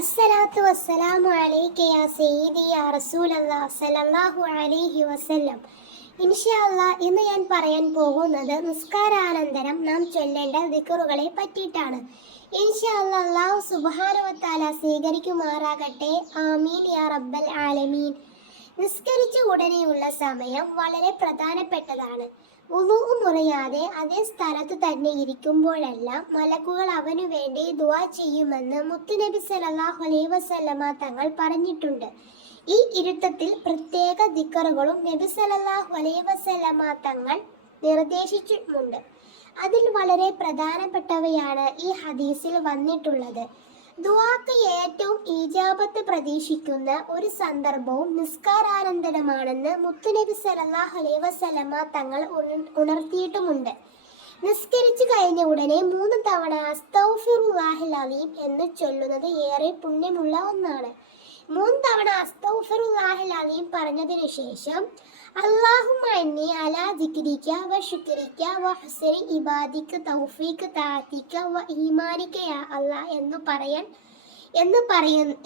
അസ്സലാത്തു വസ്സലാമു അലൈക യാ സയ്യിദി യാ റസൂലല്ലാഹ് സല്ലല്ലാഹു അലൈഹി വസല്ലം. ഇൻഷാ അല്ലാഹ് ഇന്ന് ഞാൻ പറയാൻ പോകുന്നത് നിസ്കാരാനന്തരം നാം ചൊല്ലേണ്ട ദിക്റുകളെ പറ്റിയിട്ടാണ്. ഇൻഷാ അല്ലാഹ് അല്ലാഹു സുബ്ഹാനഹു വ തആല സ്വീകരിക്കുമാറാകട്ടെ. ആമീൻ യാ റബ്ബൽ ആലമീൻ. നിസ്കരിച്ച ഉടനെയുള്ള സമയം വളരെ പ്രധാനപ്പെട്ടതാണ്. വുളൂ മുറിയാതെ അതേ സ്ഥലത്ത് തന്നെ ഇരിക്കുമ്പോഴെല്ലാം മലക്കുകൾ അവനു വേണ്ടി ദുആ ചെയ്യുമെന്ന് മുത്തുനബി സല്ലല്ലാഹു അലൈഹി വസല്ലമ തങ്ങൾ പറഞ്ഞിട്ടുണ്ട്. ഈ ഇരുത്തത്തിൽ പ്രത്യേക ദിക്റുകളും നബി സല്ലല്ലാഹു അലൈഹി വസല്ലമ തങ്ങൾ നിർദ്ദേശിച്ചിട്ടുമുണ്ട്. അതിൽ വളരെ പ്രധാനപ്പെട്ടവയാണ് ഈ ഹദീസിൽ വന്നിട്ടുള്ളത്. ദുആക്ക് ഏറ്റവും ഇജാബത്ത് പ്രതീക്ഷിക്കുന്ന ഒരു സന്ദർഭവും നിസ്കാരാനന്തരമാണെന്ന് മുത്തുനബി സല്ലല്ലാഹു അലൈഹി വസല്ലമ തങ്ങൾ ഉണർത്തിയിട്ടുമുണ്ട്. നിസ്കരിച്ചു കഴിഞ്ഞ ഉടനെ 3 തവണ അസ്തഗ്ഫിറുല്ലാഹൽ അലീം എന്ന് ചൊല്ലുന്നത് ഏറെ പുണ്യമുള്ള ഒന്നാണ്. 3 തവണ അസ്തഗ്ഫിറുല്ലാഹൽ അലീം പറഞ്ഞതിനു ശേഷം അല്ലാഹുമ്മ ഇന്നി അലാ ദിക്രിക വ ശുക്രിക വ ഹുസ്നി ഇബാദിക തൗഫീഖ് തആതിക വ ഈമാനിക യാ അല്ലാഹ്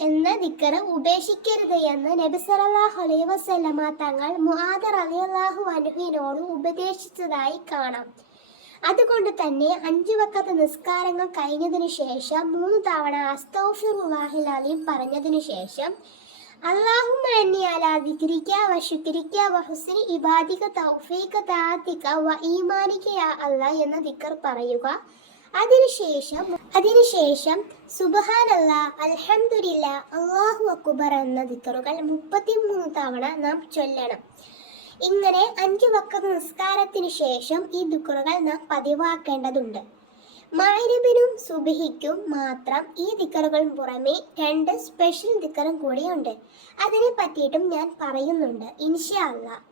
എന്ന ദിക്ർ ഉപേക്ഷിക്കരുത് എന്ന് നബി സല്ലല്ലാഹു അലൈഹി വസല്ലമ തങ്ങൾ മുആദ് റളിയല്ലാഹു അൻഹുവിനോട് ഉപദേശിച്ചതായി കാണാം. അതുകൊണ്ട് തന്നെ 5 വഖത്ത് നിസ്കാരങ്ങൾ കഴിഞ്ഞതിനു ശേഷം 3 തവണ അസ്തഗ്ഫിറുല്ലാഹൽ അലീം പറഞ്ഞതിനു ശേഷം അല്ലാഹുമ്മ ഇന്നി അലാ ദിക്രിക വ ശുക്രിക വ ഹുസ്നി ഇബാദിക തൗഫീഖ് തആതിക വ ഈമാനിക യാ അല്ലാഹ് എന്ന ദിക്ർ പറയുക. അതിനുശേഷം സുബ്ഹാനല്ലാഹ്, അൽഹംദുലില്ലാഹ്, അല്ലാഹു അക്ബർ എന്ന ദിക്റുകൾ 33 തവണ നാം ചൊല്ലണം. ഇങ്ങനെ 5 വഖത്ത് നിസ്കാരത്തിനു ശേഷം ഈ ദിക്റുകൾ നാം പതിവാക്കേണ്ടതുണ്ട്. മഗ്‌രിബിനും സുബ്ഹിക്കും മാത്രം ഈ ദിക്റുകൾ പുറമെ 2 സ്പെഷ്യൽ ദിക്റും കൂടിയുണ്ട്. അതിനെ പറ്റിയിട്ടും ഞാൻ പറയുന്നുണ്ട് ഇൻഷാ അല്ലാഹ്.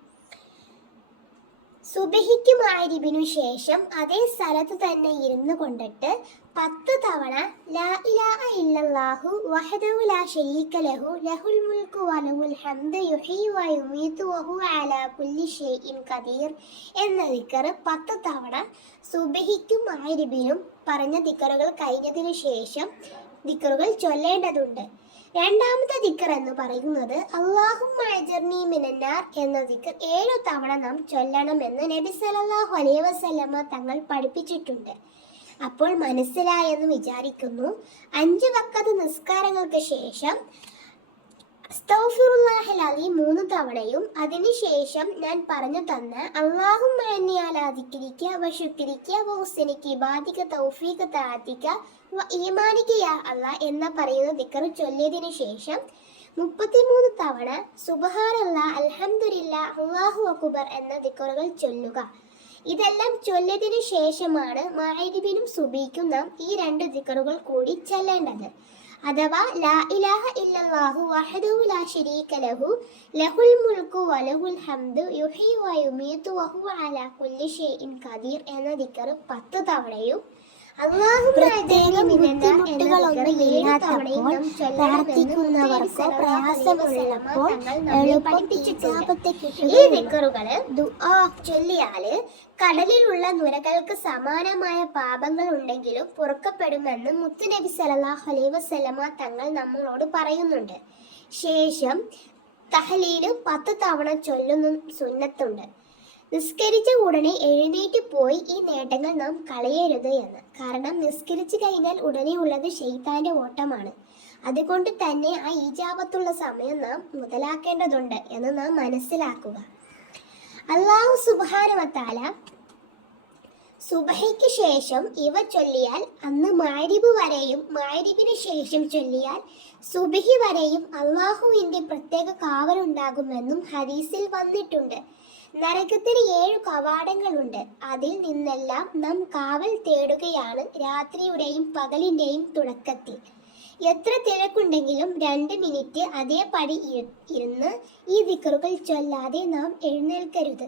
സുബ്ഹിക്കും മഗ്‌രിബിനും ശേഷം അതേ സ്ഥലത്ത് തന്നെ ഇരുന്നു കൊണ്ടിട്ട് 10 തവണ ലാ ഇലാഹ ഇല്ലല്ലാഹു വഹ്ദഹു ലാ ശരീക ലഹു ലഹുൽ മുൽക്കു വലഹുൽ ഹംദു യുഹ്യി വ യുമീതു വഹുവ അലാ കുല്ലി ഷൈഇൻ ഖദീർ എന്ന ദിക്ർ 10 തവണ സുബ്ഹിക്കും മഗ്‌രിബിനും പറഞ്ഞ ദിക്റുകൾ കഴിഞ്ഞതിനു ശേഷം ദിക്റുകൾ ചൊല്ലേണ്ടതുണ്ട്. രണ്ടാമത്തെ ദിക്ർ എന്ന് പറയുന്നത് അല്ലാഹുമ്മ അജ്ർനി മിനന്നാർ എന്ന ദിക്ർ 7 തവണ നാം ചൊല്ലണമെന്ന് നബി സല്ലല്ലാഹു അലൈഹി വസല്ലമ തങ്ങൾ പഠിപ്പിച്ചിട്ടുണ്ട്. അപ്പോൾ മനസ്സിലായെന്ന് വിചാരിക്കുന്നു. 5 വഖത്ത് നിസ്കാരങ്ങൾക്ക് ശേഷം അസ്തഗ്ഫിറുല്ലാഹൽ അലീം 3 തവണയും അതിനുശേഷം ഞാൻ പറഞ്ഞു തന്ന അല്ലാഹുമ്മ ഇന്നി അലാ ദിക്രിക വ ശുക്രിക വ ഹുസ്നി ഇബാദിക തൗഫീഖ് തആതിക വ ഈമാനിക യാ അല്ലാഹ് എന്ന പറയുന്ന ദിക്ർ ചൊല്ലിയതിനു ശേഷം 33 തവണ സുബ്ഹാനല്ലാഹ്, അൽഹംദുലില്ലാഹ്, അല്ലാഹു അക്ബർ എന്ന ദിക്റുകൾ ചൊല്ലുക. ഇതെല്ലാം ചൊല്ലിയതിനു ശേഷമാണ് മഗ്‌രിബിനും സുബ്ഹിക്കും നാം ഈ 2 ദിക്റുകൾ കൂടി ചൊല്ലേണ്ടത്. അഥവാ ലാ ഇലാഹ ഇല്ലല്ലാഹു വഹ്ദഹു ലാ ശരീക ലഹു ലഹുൽ മുൽക്കു വലഹുൽ ഹംദു യുഹ്യി വ യുമീതു വഹുവ അലാ കുല്ലി ഷൈഇൻ ഖദീർ എന്ന ദിക്ർ 10 തവണയും പ്രാർത്ഥിക്കുന്നവർക്കോ പ്രയാസമുള്ളപ്പോൾ ഈ ദിക്റുകള് ദുആ ചൊല്ലിയാല് കടലിലുള്ള നുരകൾക്ക് സമാനമായ പാപങ്ങൾ ഉണ്ടെങ്കിലും പൊറുക്കപ്പെടുമെന്ന് മുത്തുനബി സല്ലല്ലാഹു അലൈഹി വസല്ലമ തങ്ങൾ നമ്മളോട് പറയുന്നുണ്ട്. ശേഷം തഹ്ലീൽ 10 തവണ ചൊല്ലുന്ന സുന്നത്തുണ്ട്. നിസ്കരിച്ച ഉടനെ എഴുന്നേറ്റ് പോയി ഈ നേട്ടങ്ങൾ നാം കളയരുത് എന്ന്. കാരണം നിസ്കരിച്ചു കഴിഞ്ഞാൽ ഉടനെ ഉള്ളത് ശൈത്താന്റെ ഓട്ടമാണ്. അതുകൊണ്ട് തന്നെ ആ ഇജാബത്തുള്ള സമയം നാം മുതലാക്കേണ്ടതുണ്ട് എന്ന് നാം മനസ്സിലാക്കുക. അല്ലാഹു സുബ്ഹാനഹു വ തആല സുബ്ഹിക്ക് ശേഷം ഇവ ചൊല്ലിയാൽ അന്ന് മഗ്‌രിബ് വരെയും മഗ്‌രിബിന് ശേഷം ചൊല്ലിയാൽ സുബ്ഹി വരെയും അല്ലാഹുവിന്റെ പ്രത്യേക കാവലുണ്ടാകുമെന്നും ഹദീസിൽ വന്നിട്ടുണ്ട്. നരകത്തിന് 7 കവാടങ്ങളുണ്ട്. അതിൽ നിന്നെല്ലാം നാം കാവൽ തേടുകയാണ് രാത്രിയുടെയും പകലിന്റെയും തുടക്കത്തിൽ. എത്ര തിരക്കുണ്ടെങ്കിലും 2 മിനിറ്റ് അതേപടി ഇരുന്ന് ഈ ദിക്റുകൾ ചൊല്ലാതെ നാം എഴുന്നേൽക്കരുത്.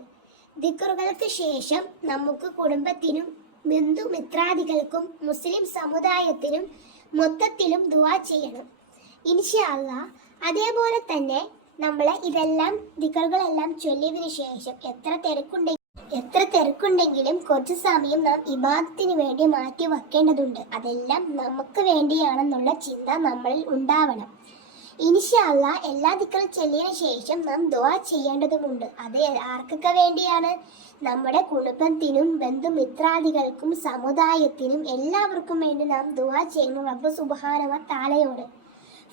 ദിക്റുകൾക്ക് ശേഷം നമുക്ക് കുടുംബത്തിനും ബന്ധുമിത്രാദികൾക്കും മുസ്ലിം സമുദായത്തിനും മൊത്തത്തിലും ദുആ ചെയ്യണം ഇൻഷാ അല്ലാഹ്. അതേപോലെ തന്നെ നമ്മൾ ഇതെല്ലാം ദിക്റുകളെല്ലാം ചൊല്ലിയതിനു ശേഷം എത്ര തിരക്കുണ്ടെങ്കിലും എത്ര തിരക്കുണ്ടെങ്കിലും കുറച്ച് സമയം നാം ഇബാദത്തിന് വേണ്ടി മാറ്റി വെക്കേണ്ടതുണ്ട്. അതെല്ലാം നമുക്ക് വേണ്ടിയാണെന്നുള്ള ചിന്ത നമ്മളിൽ ഉണ്ടാവണം. ഇൻഷാ അല്ലാഹ് എല്ലാ ദിക്ർ ചൊല്ലിയതിനു ശേഷം നാം ദുആ ചെയ്യേണ്ടതുമുണ്ട്. അത് ആർക്കൊക്കെ വേണ്ടിയാണ്? നമ്മുടെ കുടുംബത്തിനും ബന്ധുമിത്രാദികൾക്കും സമുദായത്തിനും എല്ലാവർക്കും വേണ്ടി നാം ദുആ ചെയ്യുന്നു റബ്ബ് സുബ്ഹാനഹു വ തആലയോട്.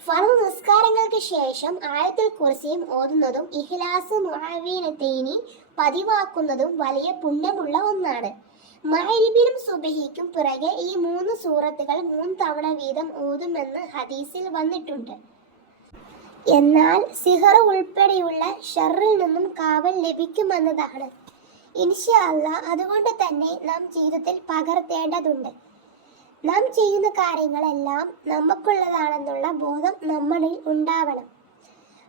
ഫർദ് നിസ്കാരങ്ങൾക്ക് ശേഷം ആയത്തുൽ കുർസിയും ഓതുന്നതും ഇഖ്ലാസ് മുഅവ്വിനതൈനി പതിവാക്കുന്നതും വലിയ പുണ്യമുള്ള ഒന്നാണ്. മഗ്‌രിബിനും സുബ്ഹിക്കും പിറകെ ഈ 3 സൂറത്തുകൾ 3 തവണ വീതം ഓതുമെന്ന് ഹദീസിൽ വന്നിട്ടുണ്ട്. എന്നാൽ സിഹർ ഉൾപ്പെടെയുള്ള ഷർറിൽ നിന്നും കാവൽ ലഭിക്കുമെന്നതാണ്. ഇൻഷാ അല്ലാഹ് അതുകൊണ്ട് തന്നെ നാം ജീവിതത്തിൽ പകർത്തേണ്ടതുണ്ട്. നാം ചെയ്യുന്ന കാര്യങ്ങളെല്ലാം നമുക്കുള്ളതാണെന്നുള്ള ബോധം നമ്മളിൽ ഉണ്ടാവണം.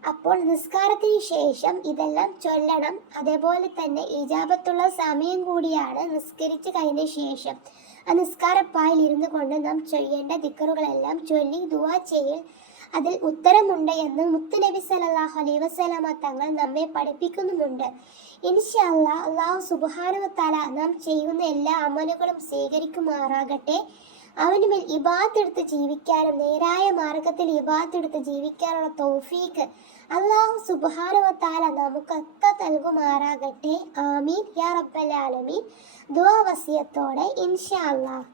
അപ്പോൾ നിസ്കാരത്തിന് ശേഷം ഇതെല്ലാം ചൊല്ലണം. അതേപോലെ തന്നെ ഇജാബത്തുള്ള സമയം കൂടിയാണ് നിസ്കരിച്ച് കഴിഞ്ഞ ശേഷം. ആ നിസ്കാരപ്പായിൽ ഇരുന്നു കൊണ്ട് നാം ചെയ്യേണ്ട ദിക്റുകളെല്ലാം ചൊല്ലി ദുആ ചെയ്യൽ അതിൽ ഉത്തരമുണ്ട് എന്ന് മുത്തുനബി സല്ലല്ലാഹു അലൈഹി വസല്ലമ തങ്ങൾ നമ്മെ പഠിപ്പിക്കുന്നുമുണ്ട്. ഇൻഷാ അല്ലാഹ് അല്ലാഹു സുബ്ഹാനഹു വ തആല നാം ചെയ്യുന്ന എല്ലാ അമലുകളും സ്വീകരിക്കുമാറാകട്ടെ. അവന് മേൽ ഇബാദത്ത് എടുത്ത് ജീവിക്കാനും നേരായ മാർഗത്തിൽ ഇബാദത്ത് എടുത്ത് ജീവിക്കാനുള്ള തൗഫീഖ് അല്ലാഹു സുബ്ഹാനഹു വ തആല നമുക്കൊക്കെ നൽകുമാറാകട്ടെ. ആമീൻ യാ റബ്ബൽ ആലമീൻ. ദുആ വസിയത്തോടെ ഇൻഷാ അല്ലാഹ്.